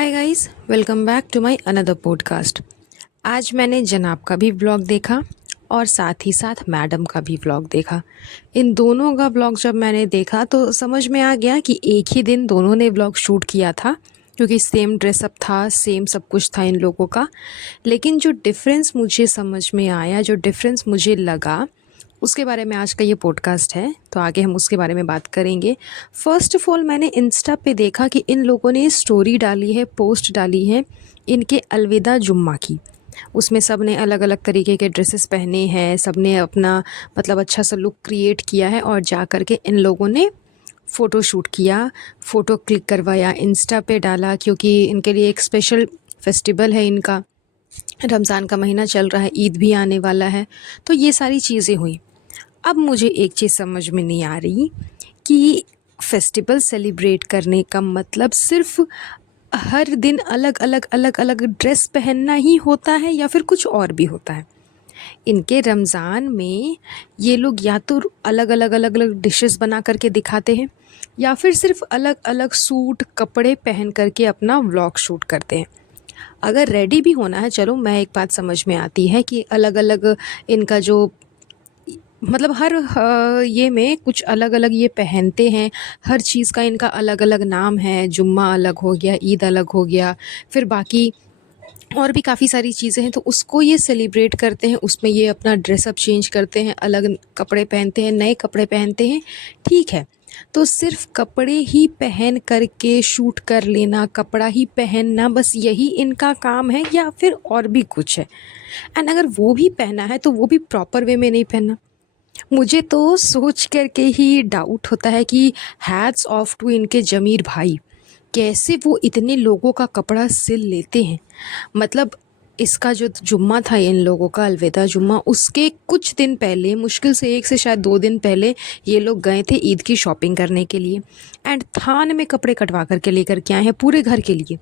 Hi guys, welcome back to my another podcast. आज मैंने जनाब का भी व्लॉग देखा और साथ ही साथ मैडम का भी व्लॉग देखा। इन दोनों का व्लॉग जब मैंने देखा तो समझ में आ गया कि एक ही दिन दोनों ने व्लॉग शूट किया था, क्योंकि सेम ड्रेसअप था, सेम सब कुछ था इन लोगों का। लेकिन जो डिफरेंस मुझे समझ में आया, जो डिफरेंस मुझे लगा, उसके बारे में आज का ये पॉडकास्ट है। तो आगे हम उसके बारे में बात करेंगे। फ़र्स्ट ऑफ़ ऑल, मैंने इंस्टा पे देखा कि इन लोगों ने स्टोरी डाली है, पोस्ट डाली है इनके अलविदा जुम्मा की। उसमें सब ने अलग अलग तरीके के ड्रेसेस पहने हैं, सब ने अपना मतलब अच्छा सा लुक क्रिएट किया है और जा कर के इन लोगों ने फ़ोटो शूट किया, फ़ोटो क्लिक करवाया, इंस्टा पे डाला, क्योंकि इनके लिए एक स्पेशल फेस्टिवल है इनका। रमज़ान का महीना चल रहा है, ईद भी आने वाला है, तो ये सारी चीज़ें हुई। अब मुझे एक चीज़ समझ में नहीं आ रही कि फेस्टिवल सेलिब्रेट करने का मतलब सिर्फ हर दिन अलग अलग ड्रेस पहनना ही होता है या फिर कुछ और भी होता है। इनके रमज़ान में ये लोग या तो अलग अलग डिशेस बना करके दिखाते हैं या फिर सिर्फ अलग अलग सूट कपड़े पहन करके अपना व्लॉग शूट करते हैं। अगर रेडी भी होना है, चलो मैं एक बात समझ में आती है कि अलग अलग इनका जो मतलब हर ये में कुछ अलग अलग ये पहनते हैं, हर चीज़ का इनका अलग अलग नाम है। जुम्मा अलग हो गया, ईद अलग हो गया, फिर बाकी और भी काफ़ी सारी चीज़ें हैं, तो उसको ये सेलिब्रेट करते हैं। उसमें ये अपना ड्रेसअप चेंज करते हैं, अलग कपड़े पहनते हैं, नए कपड़े पहनते हैं, ठीक है। तो सिर्फ कपड़े ही पहन करके शूट कर लेना, कपड़ा ही पहनना, बस यही इनका काम है या फिर और भी कुछ है? एंड अगर वो भी पहना है तो वो भी प्रॉपर वे में नहीं पहनना। मुझे तो सोच कर के ही डाउट होता है कि हैट्स ऑफ टू इनके जमीर भाई, कैसे वो इतने लोगों का कपड़ा सिल लेते हैं। मतलब इसका जो जुम्मा था इन लोगों का, अलविदा जुम्मा, उसके कुछ दिन पहले, मुश्किल से 1 से शायद 2 दिन पहले, ये लोग गए थे ईद की शॉपिंग करने के लिए एंड थान में कपड़े कटवा करके लेकर के आए हैं पूरे घर के लिए।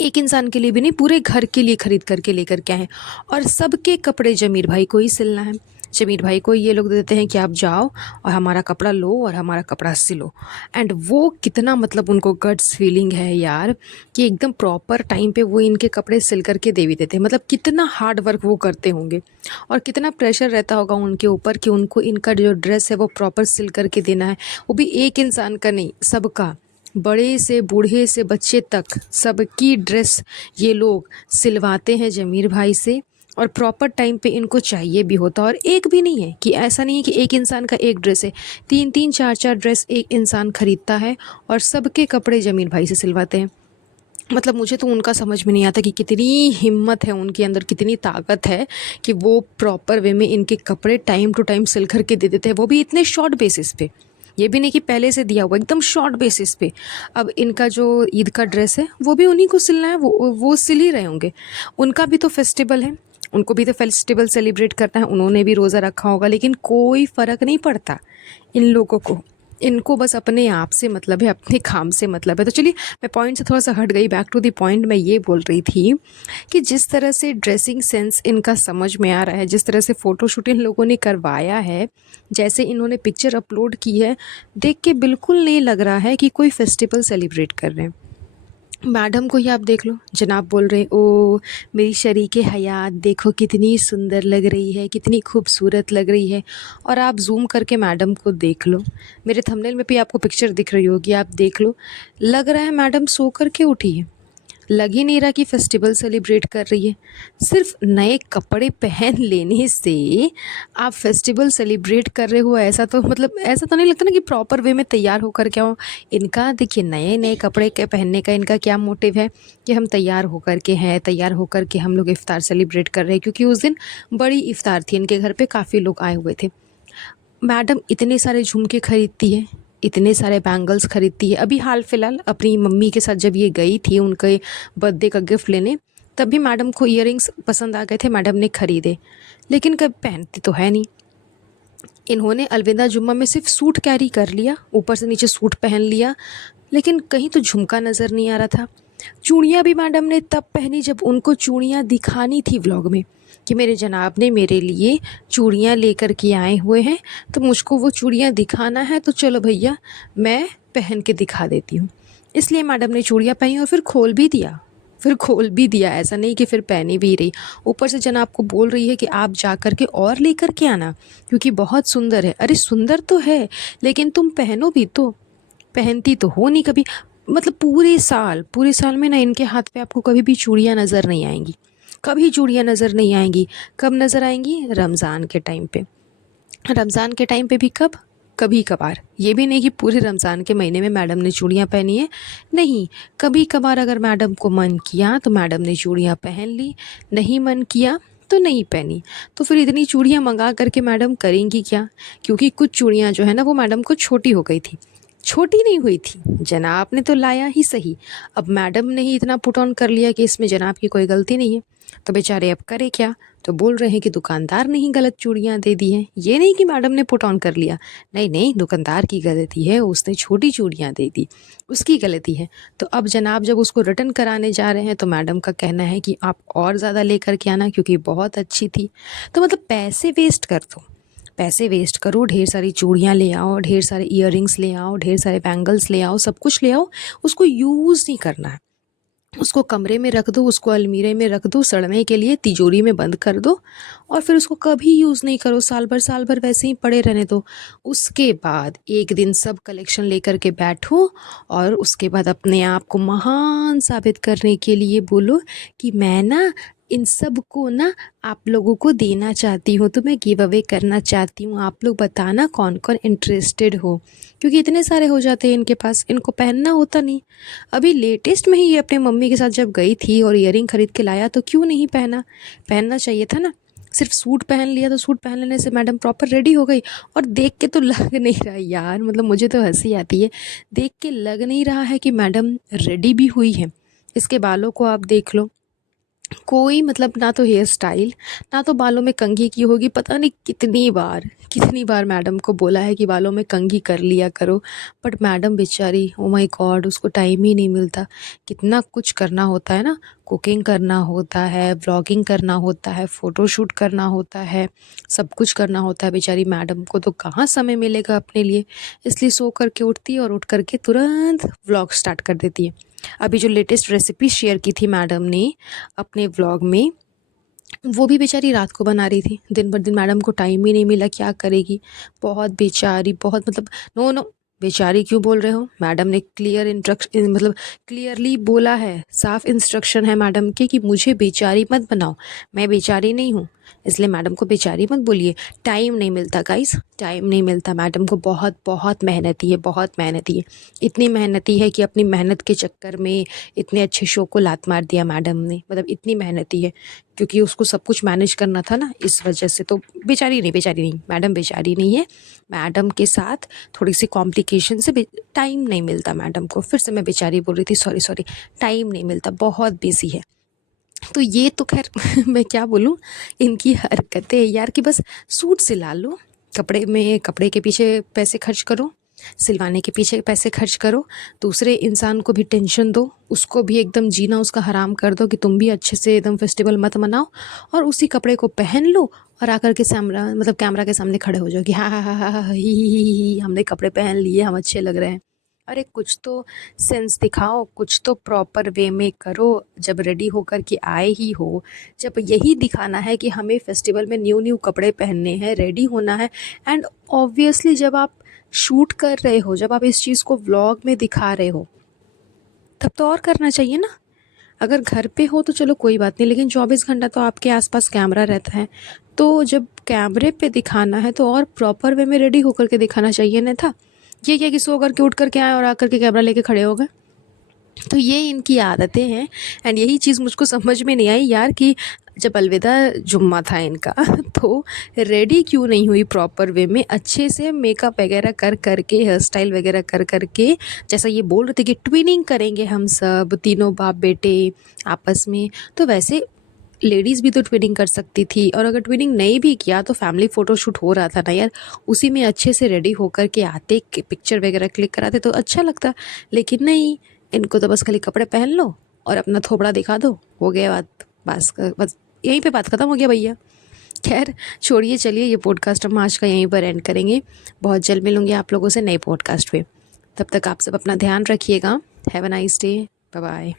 एक इंसान के लिए भी नहीं, पूरे घर के लिए खरीद करके लेकर के आए हैं। और सबके कपड़े जमीर भाई को ही सिलना है। जमीर भाई को ये लोग देते हैं कि आप जाओ और हमारा कपड़ा लो और हमारा कपड़ा सिलो। एंड वो कितना मतलब उनको गट्स फीलिंग है यार, कि एकदम प्रॉपर टाइम पे वो इनके कपड़े सिल करके दे भी देते हैं। मतलब कितना हार्ड वर्क वो करते होंगे और कितना प्रेशर रहता होगा उनके ऊपर कि उनको इनका जो ड्रेस है वो प्रॉपर सिल करके देना है। वो भी एक इंसान का नहीं, सबका, बड़े से बूढ़े से बच्चे तक सबकी ड्रेस ये लोग सिलवाते हैं जमीर भाई से। और प्रॉपर टाइम पे इनको चाहिए भी होता है। और एक भी नहीं है कि ऐसा नहीं है कि एक इंसान का एक ड्रेस है, 3-3 4-4 ड्रेस एक इंसान खरीदता है और सबके कपड़े जमीर भाई से सिलवाते हैं। मतलब मुझे तो उनका समझ में नहीं आता कि कितनी हिम्मत है उनके अंदर, कितनी ताकत है कि वो प्रॉपर वे में इनके कपड़े टाइम टू टाइम सिल करके दे देते हैं, वो भी इतने शॉर्ट बेसिस पे। ये भी नहीं कि पहले से दिया हुआ, एकदम शॉर्ट बेसिस पे। अब इनका जो ईद का ड्रेस है वो भी उन्हीं को सिलना है, वो सिल ही रहे होंगे। उनका भी तो फेस्टिवल है, उनको भी तो फेस्टिवल सेलिब्रेट करना है, उन्होंने भी रोज़ा रखा होगा, लेकिन कोई फ़र्क नहीं पड़ता इन लोगों को। इनको बस अपने आप से मतलब है, अपने काम से मतलब है। तो चलिए, मैं पॉइंट से थोड़ा सा हट गई, बैक टू द पॉइंट। मैं ये बोल रही थी कि जिस तरह से ड्रेसिंग सेंस इनका समझ में आ रहा है, जिस तरह से फ़ोटोशूट इन लोगों ने करवाया है, जैसे इन्होंने पिक्चर अपलोड की है, देख के बिल्कुल नहीं लग रहा है कि कोई फेस्टिवल सेलिब्रेट कर रहे हैं। मैडम को ही आप देख लो, जनाब बोल रहे ओ मेरी शरीके हयात देखो कितनी सुंदर लग रही है, कितनी खूबसूरत लग रही है। और आप जूम करके मैडम को देख लो, मेरे थंबनेल में भी आपको पिक्चर दिख रही होगी, आप देख लो, लग रहा है मैडम सो करके उठी है। लग ही नहीं रहा कि फेस्टिवल सेलिब्रेट कर रही है। सिर्फ नए कपड़े पहन लेने से आप फेस्टिवल सेलिब्रेट कर रहे हो, ऐसा तो मतलब ऐसा तो नहीं लगता ना कि प्रॉपर वे में तैयार होकर के आओ। इनका देखिए, नए नए कपड़े के पहनने का इनका क्या मोटिव है कि हम तैयार होकर के हैं, तैयार होकर के हम लोग इफ़्तार सेलिब्रेट कर रहे हैं, क्योंकि उस दिन बड़ी इफ़्तार थी, इनके घर पे काफ़ी लोग आए हुए थे। मैडम इतने सारे झुमके खरीदती है, इतने सारे बैंगल्स खरीदती है। अभी हाल फिलहाल अपनी मम्मी के साथ जब ये गई थी उनके बर्थडे का गिफ्ट लेने, तब भी मैडम को ईयरिंग्स पसंद आ गए थे, मैडम ने खरीदे, लेकिन कभी पहनती तो है नहीं। इन्होंने अलविदा जुम्मा में सिर्फ सूट कैरी कर लिया, ऊपर से नीचे सूट पहन लिया, लेकिन कहीं तो झुमका नज़र नहीं आ रहा था। चूड़ियाँ भी मैडम ने तब पहनी जब उनको चूड़ियाँ दिखानी थी व्लॉग में, कि मेरे जनाब ने मेरे लिए चूड़ियाँ लेकर के आए हुए हैं, तो मुझको वो चूड़ियाँ दिखाना है, तो चलो भैया मैं पहन के दिखा देती हूँ। इसलिए मैडम ने चूड़ियाँ पहनी और फिर खोल भी दिया, ऐसा नहीं कि फिर पहनी भी रही। ऊपर से जनाब को बोल रही है कि आप जा कर के और लेकर के आना, क्योंकि बहुत सुंदर है। अरे सुंदर तो है, लेकिन तुम पहनो भी तो। पहनती तो हो नहीं कभी, मतलब पूरे साल में ना इनके हाथ पे आपको कभी भी चूड़ियाँ नज़र नहीं आएंगी, कभी चूड़ियाँ नज़र नहीं आएंगी। कब नज़र आएंगी? रमज़ान के टाइम पे। रमज़ान के टाइम पे भी कब? कभी कभार। ये भी नहीं कि पूरे रमज़ान के महीने में मैडम ने चूड़ियाँ पहनी है, नहीं। कभी कभार अगर मैडम को मन किया तो मैडम ने चूड़ियाँ पहन ली, नहीं मन किया तो नहीं पहनी। तो फिर इतनी चूड़ियाँ मंगा करके मैडम करेंगी क्या? क्योंकि कुछ चूड़ियाँ जो है ना वो मैडम को छोटी हो गई थी। छोटी नहीं हुई थी, जनाब ने तो लाया ही सही। अब मैडम ने ही इतना पुट ऑन कर लिया कि इसमें जनाब की कोई गलती नहीं है, तो बेचारे अब करे क्या? तो बोल रहे हैं कि दुकानदार ने ही गलत चूड़ियाँ दे दी हैं। ये नहीं कि मैडम ने पुट ऑन कर लिया, नहीं नहीं, दुकानदार की गलती है, उसने छोटी चूड़ियाँ दे दी, उसकी गलती है। तो अब जनाब जब उसको रिटर्न कराने जा रहे हैं तो मैडम का कहना है कि आप और ज़्यादा लेकर के आना, क्योंकि बहुत अच्छी थी। तो मतलब पैसे वेस्ट कर दो, पैसे वेस्ट करो, ढेर सारी चूड़ियाँ ले आओ, ढेर सारे ईयररिंग्स ले आओ, ढेर सारे बैंगल्स ले आओ, सब कुछ ले आओ, उसको यूज़ नहीं करना है। उसको कमरे में रख दो, उसको अलमीरे में रख दो, सड़ने के लिए तिजोरी में बंद कर दो, और फिर उसको कभी यूज़ नहीं करो, साल भर वैसे ही पड़े रहने दो। उसके बाद एक दिन सब कलेक्शन लेकर के बैठो, और उसके बाद अपने आप को महान साबित करने के लिए बोलो कि मैं ना इन सब को ना आप लोगों को देना चाहती हूँ, तो मैं गिव अवे करना चाहती हूँ। आप लोग बताना कौन कौन इंटरेस्टेड हो, क्योंकि इतने सारे हो जाते हैं इनके पास, इनको पहनना होता नहीं। अभी लेटेस्ट में ही ये अपने मम्मी के साथ जब गई थी और ईयरिंग खरीद के लाया, तो क्यों नहीं पहना? पहनना चाहिए था ना। सिर्फ सूट पहन लिया, तो सूट पहन लेने से मैडम प्रॉपर रेडी हो गई, और देख के तो लग नहीं रहा यार, मतलब मुझे तो हंसी आती है, देख के लग नहीं रहा है कि मैडम रेडी भी हुई है। इसके बालों को आप देख लो, कोई मतलब ना तो हेयर स्टाइल, ना तो बालों में कंघी की होगी। पता नहीं कितनी बार मैडम को बोला है कि बालों में कंघी कर लिया करो, बट मैडम बेचारी, ओ माय गॉड, उसको टाइम ही नहीं मिलता। कितना कुछ करना होता है ना, कुकिंग करना होता है, व्लॉगिंग करना होता है, फ़ोटोशूट करना होता है, सब कुछ करना होता है। बेचारी मैडम को तो कहाँ समय मिलेगा अपने लिए, इसलिए सो करके उठती है और उठ करके तुरंत व्लॉग स्टार्ट कर देती है। अभी जो लेटेस्ट रेसिपी शेयर की थी मैडम ने अपने व्लॉग में, वो भी बेचारी रात को बना रही थी। दिन भर दिन मैडम को टाइम ही नहीं मिला, क्या करेगी? बहुत बेचारी, बहुत मतलब, नो नो, बेचारी क्यों बोल रहे हो? मैडम ने मतलब क्लियरली बोला है, साफ इंस्ट्रक्शन है मैडम के कि मुझे बेचारी मत बनाओ, मैं बेचारी नहीं हूँ, इसलिए मैडम को बेचारी मत बोलिए। टाइम नहीं मिलता गाइस, टाइम नहीं मिलता मैडम को, बहुत बहुत मेहनती है, बहुत मेहनती है। इतनी मेहनती है कि अपनी मेहनत के चक्कर में इतने अच्छे शो को लात मार दिया मैडम ने, मतलब इतनी मेहनती है, क्योंकि उसको सब कुछ मैनेज करना था ना, इस वजह से। तो बेचारी नहीं, मैडम बेचारी नहीं है। मैडम के साथ थोड़ी सी कॉम्प्लिकेशन से टाइम नहीं मिलता मैडम को। फिर से मैं बेचारी बोल रही थी, सॉरी, टाइम नहीं मिलता, बहुत बिजी है। तो ये तो खैर मैं क्या बोलूँ, इनकी हरकतें यार, कि बस सूट सिला लो, कपड़े के पीछे पैसे खर्च करो, सिलवाने के पीछे पैसे खर्च करो, दूसरे इंसान को भी टेंशन दो, उसको भी एकदम जीना उसका हराम कर दो कि तुम भी अच्छे से एकदम फेस्टिवल मत मनाओ, और उसी कपड़े को पहन लो और आकर के कैमरा के सामने खड़े हो जाओ कि हाँ, ही, हमने कपड़े पहन लिए, हम अच्छे लग रहे हैं। अरे कुछ तो सेंस दिखाओ, कुछ तो प्रॉपर वे में करो। जब रेडी होकर के आए ही हो, जब यही दिखाना है कि हमें फेस्टिवल में न्यू कपड़े पहनने हैं, रेडी होना है, एंड ऑब्वियसली जब आप शूट कर रहे हो, जब आप इस चीज़ को व्लॉग में दिखा रहे हो, तब तो और करना चाहिए ना। अगर घर पे हो तो चलो कोई बात नहीं, लेकिन 24 घंटा तो आपके आसपास कैमरा रहता है, तो जब कैमरे पे दिखाना है तो और प्रॉपर वे में रेडी होकर के दिखाना चाहिए ना था। ये क्या कि सो करके उठ करके आए और आकर के कैमरा लेके खड़े हो गए। तो ये इनकी आदतें हैं, एंड यही चीज़ मुझको समझ में नहीं आई यार, कि जब अलविदा जुम्मा था इनका तो रेडी क्यों नहीं हुई प्रॉपर वे में, अच्छे से मेकअप वगैरह कर करके, हेयर स्टाइल वगैरह कर करके, जैसा ये बोल रहे थे कि ट्विनिंग करेंगे हम सब तीनों बाप बेटे आपस में, तो वैसे लेडीज़ भी तो ट्विनिंग कर सकती थी। और अगर ट्विनिंग नहीं भी किया तो फैमिली फ़ोटोशूट हो रहा था ना यार, उसी में अच्छे से रेडी होकर के आते, पिक्चर वगैरह क्लिक कराते तो अच्छा लगता। लेकिन नहीं, इनको तो बस खाली कपड़े पहन लो और अपना थोबड़ा दिखा दो, हो गया बात, बस यहीं पे बात ख़त्म हो गया भैया। खैर छोड़िए, चलिए ये पॉडकास्ट हम आज का यहीं पर एंड करेंगे। बहुत जल्द मिलूँगी आप लोगों से नए पॉडकास्ट पे। तब तक आप सब अपना ध्यान रखिएगा, have a nice day. Bye bye.